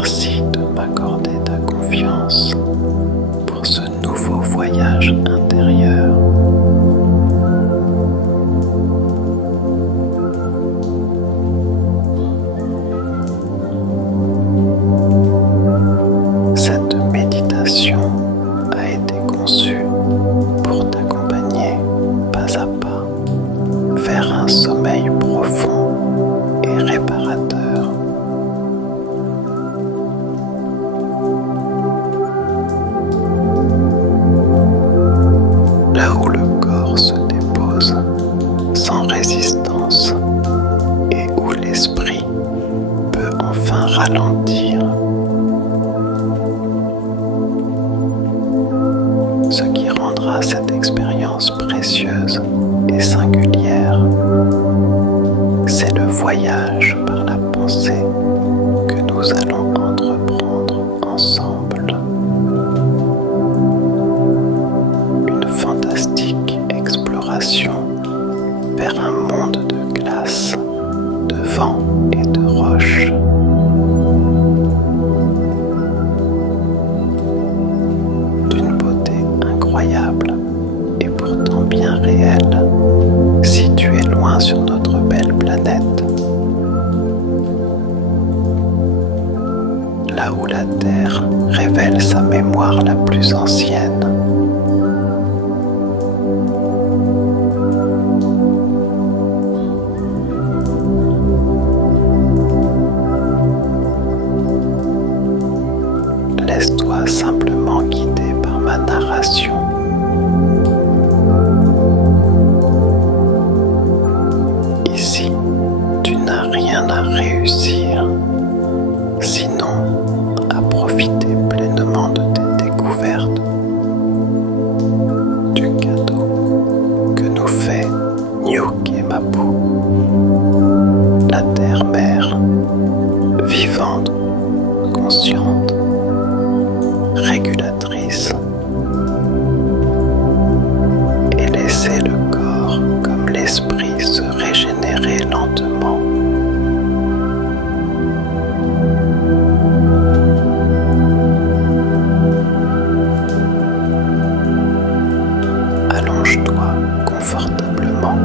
Merci de m'accorder ta confiance pour ce nouveau voyage intérieur. Cette méditation a été conçue pour t'accompagner pas à pas vers un sommeil profond et réparateur. Là où le corps se dépose sans résistance et où l'esprit peut enfin ralentir, ce qui rendra cette expérience précieuse et singulière, c'est le voyage par la pensée que nous allons entreprendre ensemble. Une fantastique exploration vers un monde de glace, de vent et de roches. D'une beauté incroyable et pourtant bien réelle, située loin sur notre belle planète. Là où la Terre révèle sa mémoire la plus ancienne. Laisse-toi simplement guider par ma narration. Ici, tu n'as rien à réussir, sinon à profiter pleinement de tes découvertes, du cadeau que nous fait Nyukemapu, la terre-mère, vivante, consciente, régulatrice, et laisser le corps comme l'esprit se régénérer lentement. Allonge-toi confortablement.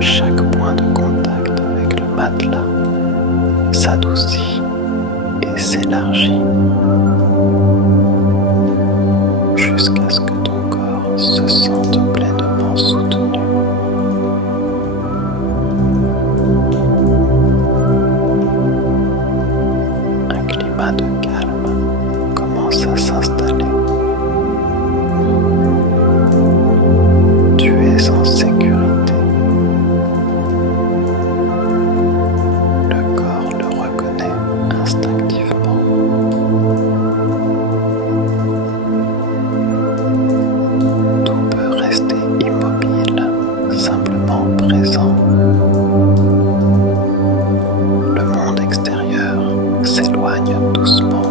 Chaque point de contact avec le matelas s'adoucit et s'élargit jusqu'à ce que ton corps se sente pleinement soutenu. Un climat de calme commence à s'installer. Tu es en sécurité. Le corps le reconnaît instinctivement. Tout peut rester immobile, simplement présent. Le monde extérieur s'éloigne doucement.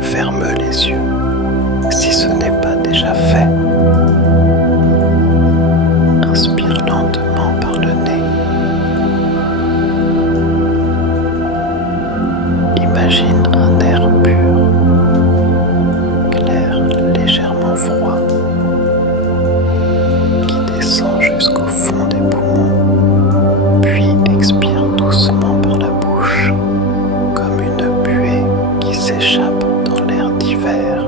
Ferme les yeux si ce n'est pas déjà fait. Inspire lentement par le nez. Imagine un air pur, clair, légèrement froid, qui descend jusqu'au fond des poumons, puis expire doucement par la bouche, comme une buée qui s'échappe dans l'air d'hiver.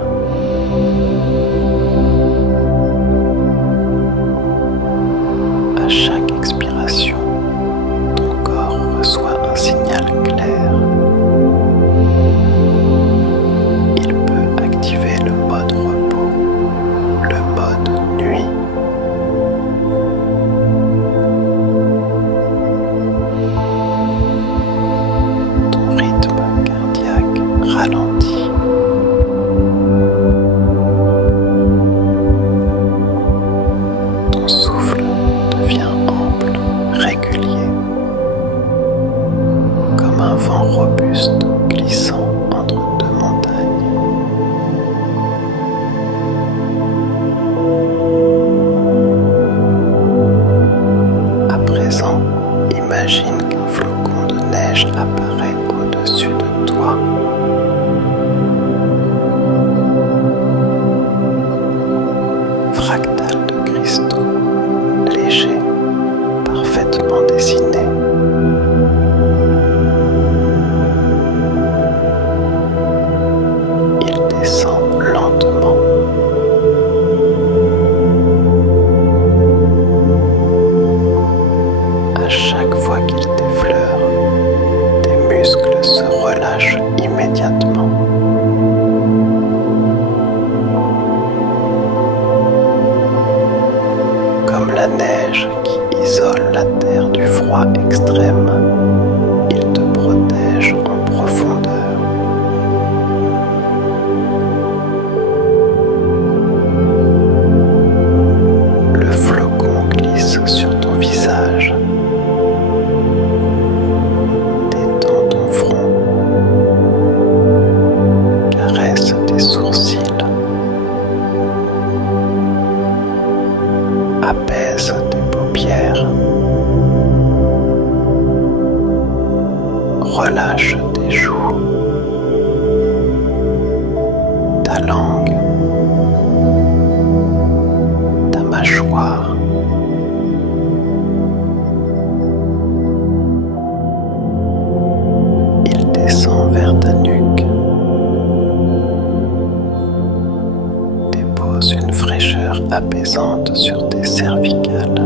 dépose une fraîcheur apaisante sur tes cervicales.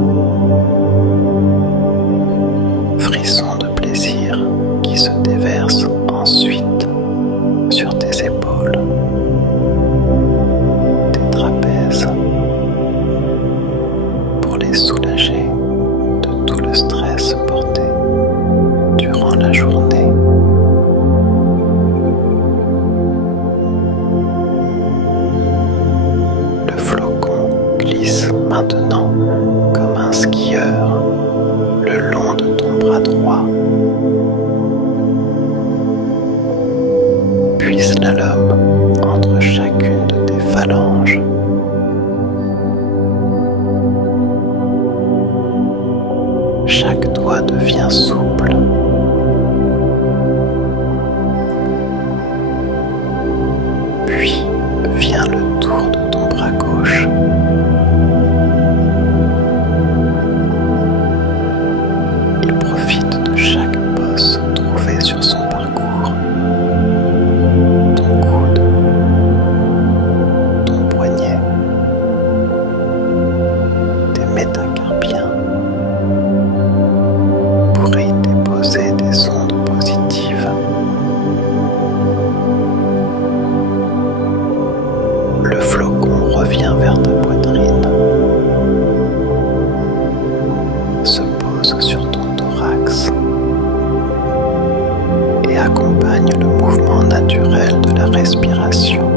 Frisson de plaisir qui se déverse ensuite sur tes épaules, tes trapèzes, pour les soulager de tout le stress porté durant la journée. Le flocon glisse maintenant comme un skieur le long de ton bras droit, puis slalom entre chacune de tes phalanges. Chaque doigt devient souple. Puis vient le tour de ton bras gauche. Il profite de chaque bosse trouvée sur son parcours. Ton coude, ton poignet, tes métacarpiens, pour y déposer des ondes positives. Le flocon revient vers ta poitrine, se pose sur ton thorax et accompagne le mouvement naturel de la respiration.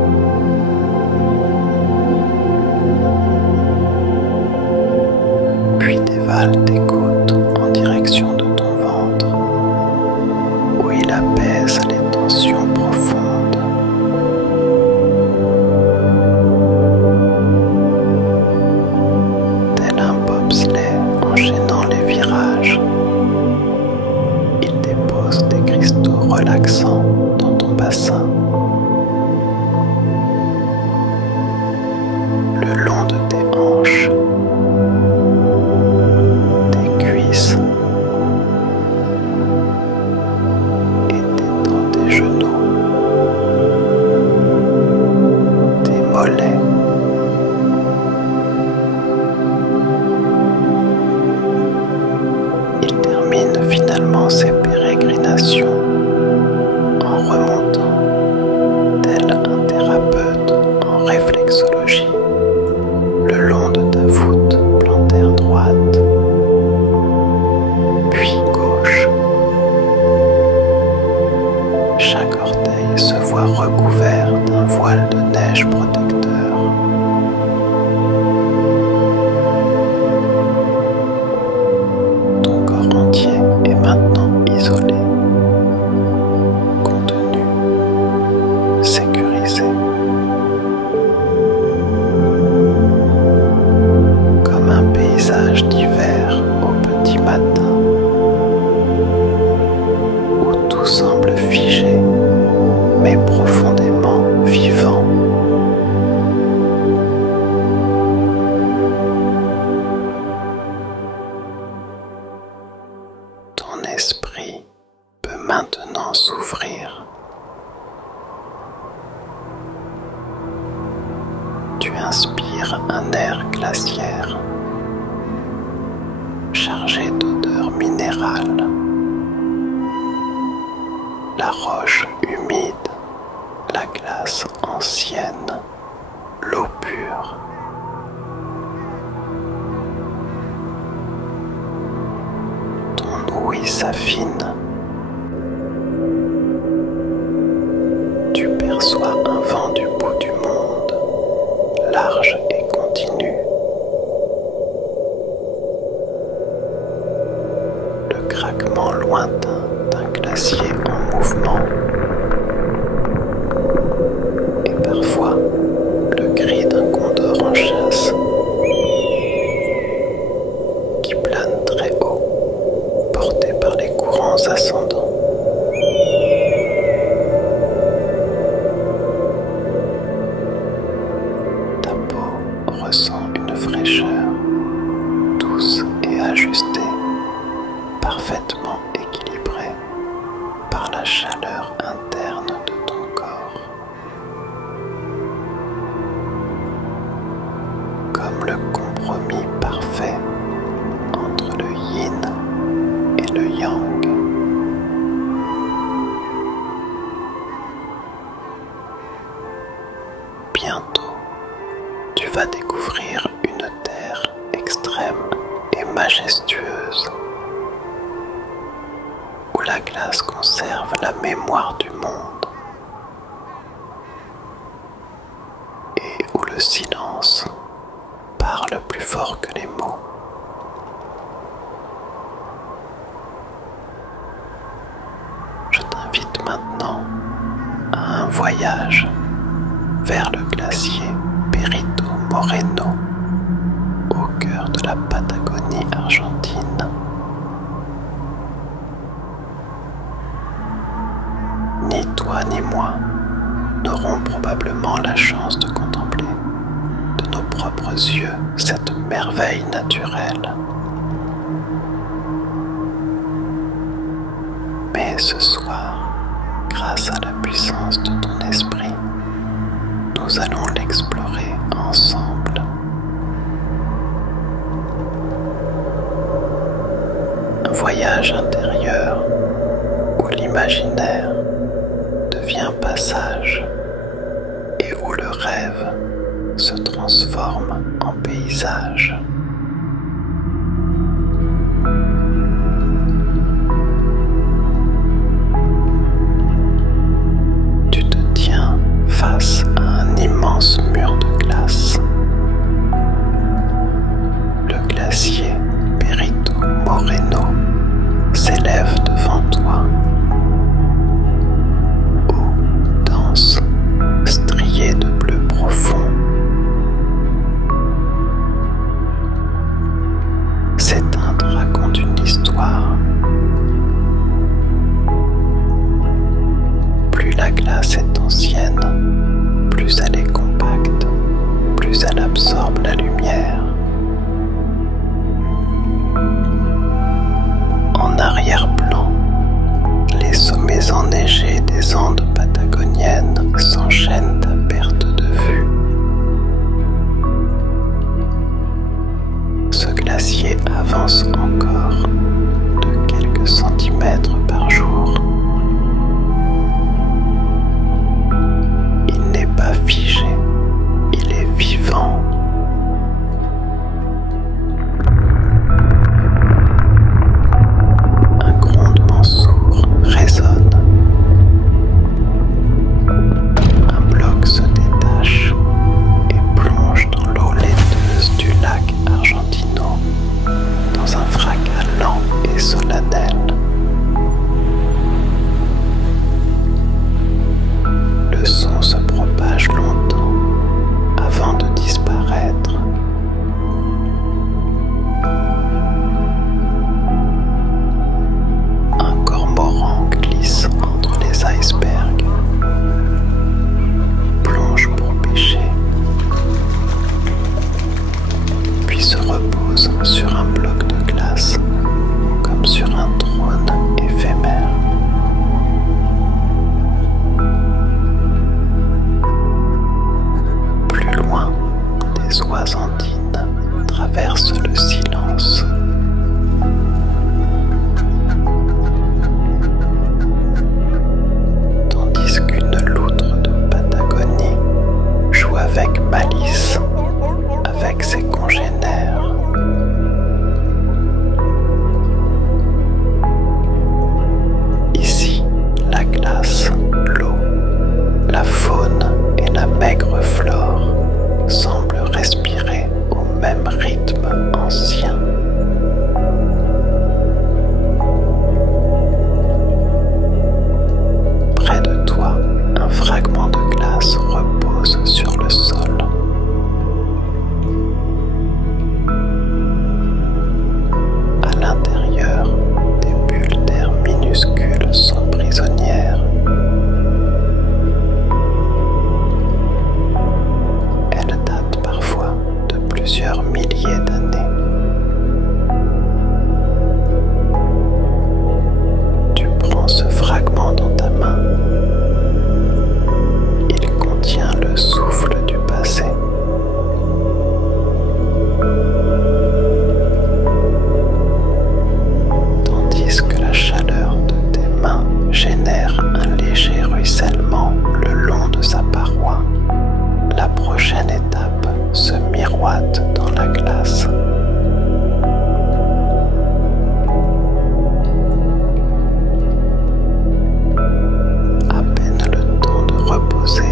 Puis dévale tes côtes en direction de ton ventre, où il apaise les tensions profondes. Tel un bobsleigh enchaînant les virages, il dépose des cristaux relaxants dans ton bassin. Le long de tes hanches, tes cuisses et dans tes genoux, tes mollets. Il termine finalement ses pérégrinations en remontant, tel un thérapeute en réflexologie, le long de ta voûte plantaire droite, puis gauche. Chaque orteil se voit recouvert d'un voile de neige protecteur. Ton corps entier est maintenant isolé, contenu, sécurisé. Comme un paysage d'hiver au petit matin, où tout semble figé, mais profondément vivant. Ton esprit peut maintenant s'ouvrir. Tu inspires un air glaciaire, chargé d'odeurs minérales. La roche humide, la glace ancienne, l'eau pure. Ton ouïe s'affine. Tu perçois un vent du bout du monde, large et continu. Le craquement lointain d'un glacier en mouvement. Et parfois, le cri d'un condor en chasse qui plane très haut, porté par les courants ascendants. Ta peau comme le compromis parfait entre le yin et le yang. Bientôt, tu vas découvrir une terre extrême et majestueuse, où la glace conserve la mémoire du monde et où le silence parle plus fort que les mots. Je t'invite maintenant à un voyage vers le glacier Perito Moreno, au cœur de la Patagonie argentine. Ni toi ni moi n'aurons probablement la chance de contempler de nos propres yeux cette merveille naturelle. Mais ce soir, grâce à la puissance de ton esprit, nous allons l'explorer ensemble. Un voyage intérieur où l'imaginaire devient passage et où le rêve se transforme en paysage. Tu te tiens face à un immense mur de glace. Le glacier Perito Moreno s'élève devant toi. Eau dense, striée de bleu profond. S'éteindre raconte une histoire. Plus la glace est ancienne, plus elle est compacte, plus elle absorbe la lumière. En arrière-plan, les sommets enneigés des Andes patagoniennes s'enchaînent à perte de vue. Ce glacier avance encore de quelques centimètres par jour. Il n'est pas figé, il est vivant. Un grondement sourd résonne. Un bloc se détache et plonge dans l'eau laiteuse du lac Argentino, dans un fracas lent et solennel. Le son se propage longtemps avant de disparaître. Un cormoran glisse entre les icebergs, plonge pour pêcher, puis se repose sur un bloc de glace comme sur un trône éphémère. Plus loin, des oies andines traversent le silence. Tandis qu'une loutre de Patagonie joue avec malice avec ses congénères. Ici, la glace, l'eau, la faune et la maigre flore semblent respirer au même rythme ancien. Près de toi, un fragment de glace repose sur le sol. droite dans la glace. À peine le temps de reposer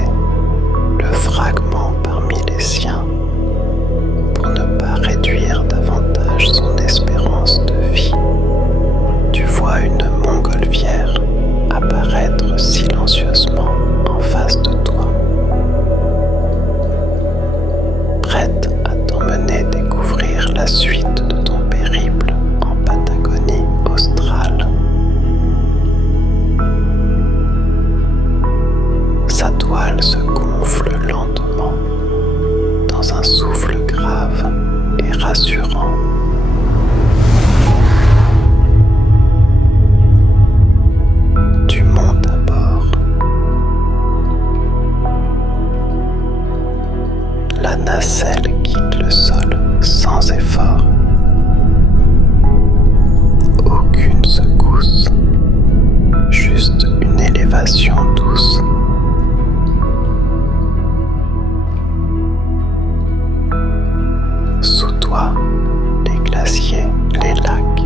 le fragment parmi les siens pour ne pas réduire davantage son espérance de vie. Tu vois une montgolfière apparaître silencieusement en face de toi, prête à t'emmener découvrir la suite de ton périple en Patagonie australe. Sa toile se gonfle lentement dans un souffle grave et rassurant. Tu montes à bord. La nacelle quitte le sol sans effort. Aucune secousse, juste une élévation douce. Sous toi, les glaciers, les lacs,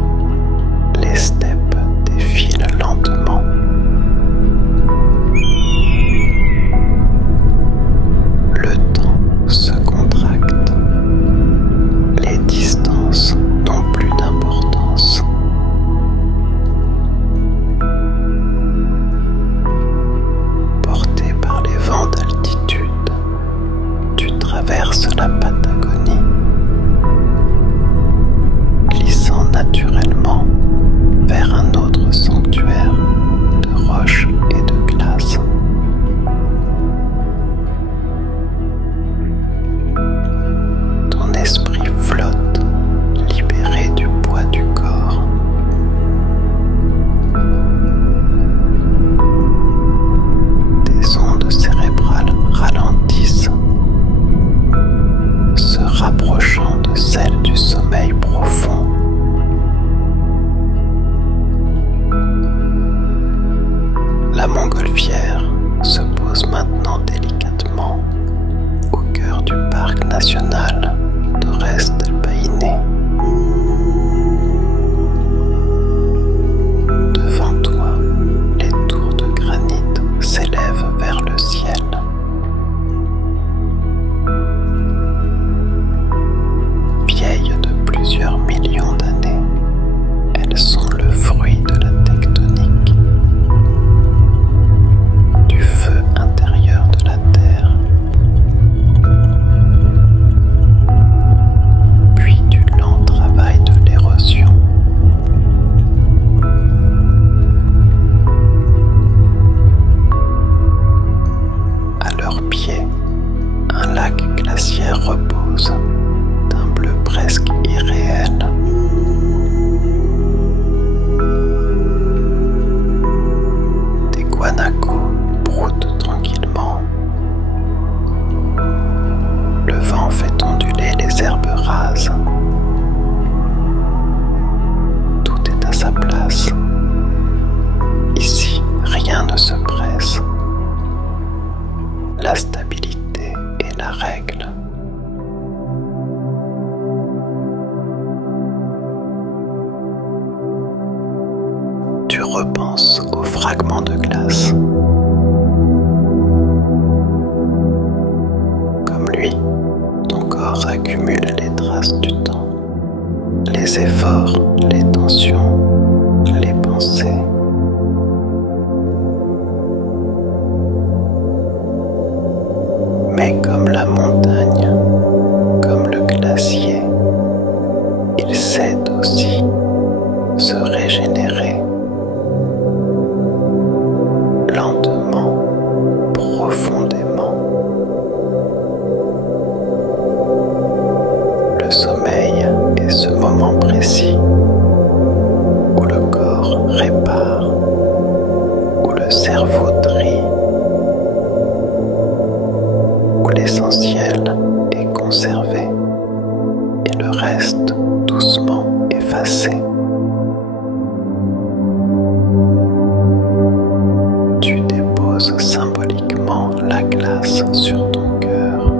les steppes défilent lentement. Le temps se contracte. Les distances n'ont plus d'importance. Porté par les vents d'altitude, tu traverses la Patagonie, glissant naturellement vers un autre sanctuaire de roches et de glace. Ton esprit flotte, libéré du poids du corps. Tes ondes cérébrales ralentissent, se rapprochant de celles du sommeil profond. La montgolfière se pose maintenant délicatement au cœur du parc national Torres del Paine. Devant toi, les tours de granit s'élèvent vers le ciel. Vieilles de plusieurs millions d'années, elles sont le fruit de la tectonique, du feu intérieur de la Terre, puis du lent travail de l'érosion. À leurs pieds, un lac glaciaire repose, d'un bleu presque irréel. Des guanacos broutent tranquillement. Le vent fait onduler les herbes rases. Tout est à sa place. Ici, rien ne se presse. La stabilité est la règle. Tu repenses aux fragments de glace. Comme lui, ton corps accumule les traces du temps, les efforts, les tensions, les pensées. Mais comme la montagne, comme le glacier, il sait aussi se régénérer. Lentement, profondément. Le sommeil est ce moment précis où le corps répare, où le cerveau trie, où l'essentiel est conservé et le reste doucement effacé. Tu déposes symboliquement la glace sur ton cœur.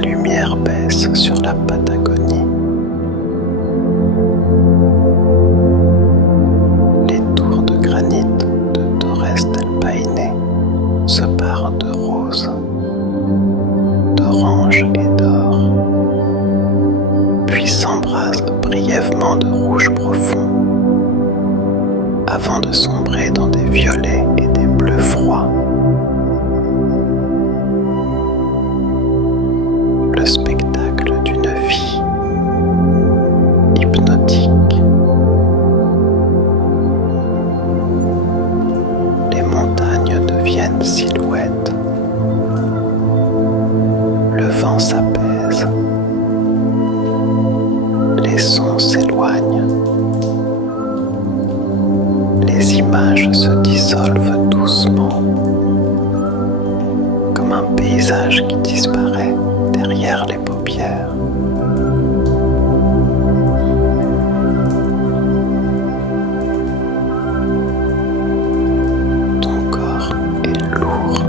lumière baisse sur la Patagonie. Les tours de granit de Torres del Paine se parent de rose, d'orange et d'or, puis s'embrasent brièvement de rouge profond, avant de sombrer dans des violets et des bleus froids. Le spectacle d'une vie hypnotique. Les montagnes deviennent silhouettes. Le vent s'apaise. Les sons s'éloignent. Les images se dissolvent doucement, comme un paysage qui disparaît derrière les paupières. Ton corps est lourd,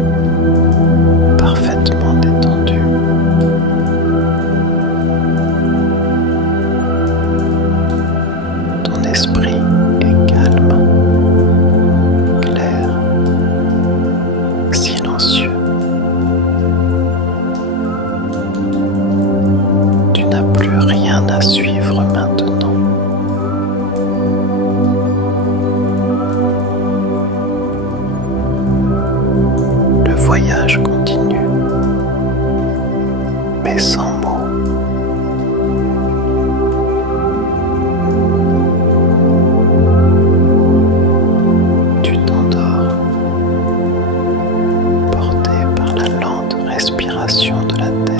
parfaitement détendu. Ton esprit est calme, clair, silencieux. Tu n'as plus rien à suivre maintenant. Le voyage continue, mais sans mots. Tu t'endors, porté par la lente respiration de la terre.